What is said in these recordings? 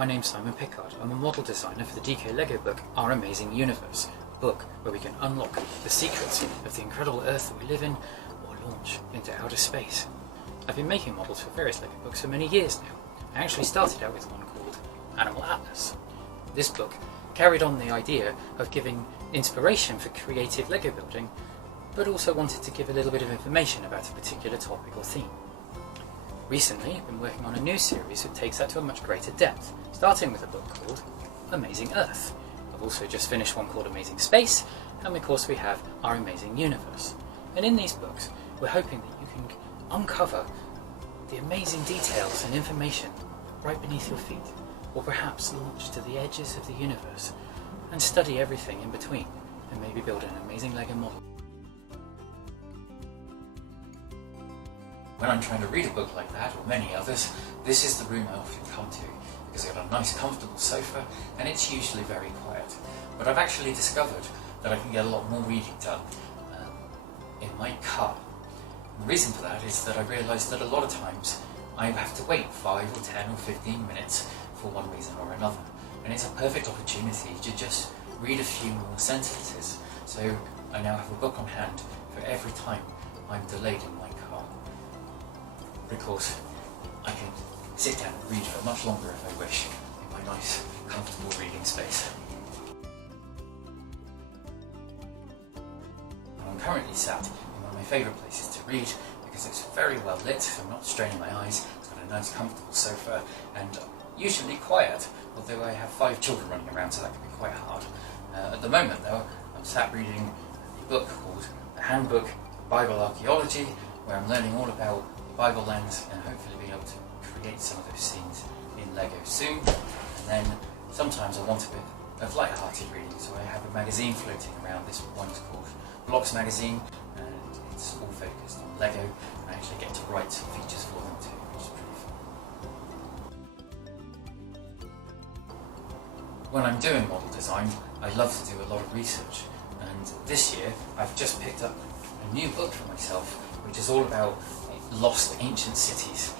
my name's Simon Pickard. I'm a model designer for the DK Lego book Our Amazing Universe, a book where we can unlock the secrets of the incredible Earth that we live in or launch into outer space. I've been making models for various Lego books for many years now. I actually started out with one called Animal Atlas. This book carried on the idea of giving inspiration for creative Lego building, but also wanted to give a little bit of information about a particular topic or theme. Recently, I've been working on a new series that takes that to a much greater depth, starting with a book called Amazing Earth. I've also just finished one called Amazing Space, and of course we have Our Amazing Universe. And in these books, we're hoping that you can uncover the amazing details and information right beneath your feet, or perhaps launch to the edges of the universe and study everything in between, and maybe build an amazing Lego model. When I'm trying to read a book like that, or many others, this is the room I often come to, because it's got a nice comfortable sofa, and it's usually very quiet. But I've actually discovered that I can get a lot more reading done in my car. And the reason for that is that I realised that a lot of times I have to wait 5 or 10 or 15 minutes for one reason or another. And it's a perfect opportunity to just read a few more sentences. So I now have a book on hand for every time I'm delayed in my car. Of course, I can sit down and read for much longer if I wish, in my nice, comfortable reading space. I'm currently sat in one of my favourite places to read because it's very well lit, so I'm not straining my eyes. It's got a nice, comfortable sofa and usually quiet, although I have 5 children running around, so that can be quite hard. At the moment, though, I'm sat reading a book called The Handbook of Bible Archaeology, where I'm learning all about the Bible lands and hopefully being able to create some of those scenes in Lego soon. And then sometimes I want a bit of light-hearted reading, so I have a magazine floating around. This one's called Blocks Magazine, and it's all focused on Lego, and I actually get to write some features for them too, which is pretty fun. When I'm doing model design, I love to do a lot of research, and this year I've just picked up a new book for myself, which is all about lost ancient cities.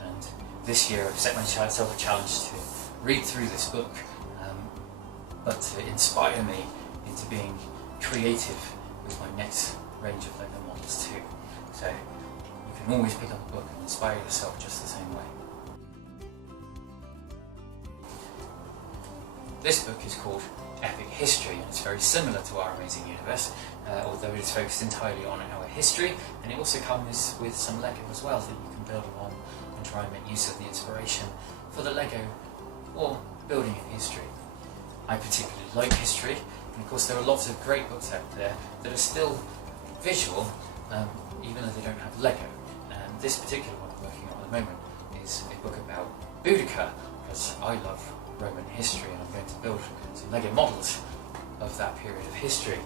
And this year I've set myself a challenge to read through this book, but to inspire me into being creative with my next range of Lego models too. So you can always pick up a book and inspire yourself just the same way. This book is called Epic History, and it's very similar to Our Amazing Universe, although it is focused entirely on our history, and it also comes with some Lego as well that you can build along and try and make use of the inspiration for the Lego or building in history. I particularly like history, and of course there are lots of great books out there that are still visual, even though they don't have Lego. And this particular one I'm working on at the moment is a book about Boudica, because I love Roman history, and I'm going to build some Lego models of that period of history.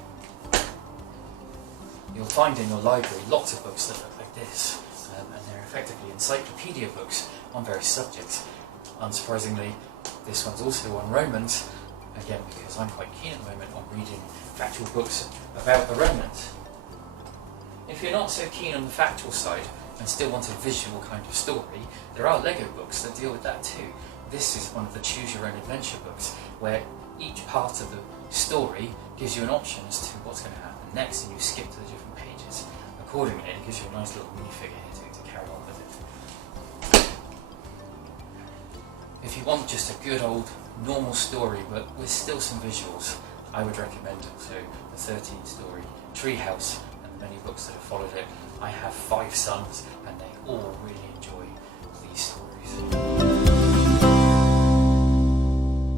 You'll find in your library lots of books that look like this, and they're effectively encyclopedia books on various subjects. Unsurprisingly, this one's also on Romans, again because I'm quite keen at the moment on reading factual books about the Romans. If you're not so keen on the factual side and still want a visual kind of story, there are Lego books that deal with that too. This is one of the Choose Your Own Adventure books, where each part of the story gives you an option as to what's going to happen next, and you skip to the different pages accordingly, and it gives you a nice little minifigure here to carry on with it. If you want just a good old normal story but with still some visuals, I would recommend also the 13-story Treehouse and the many books that have followed it. I have 5 sons and they all really enjoy these stories.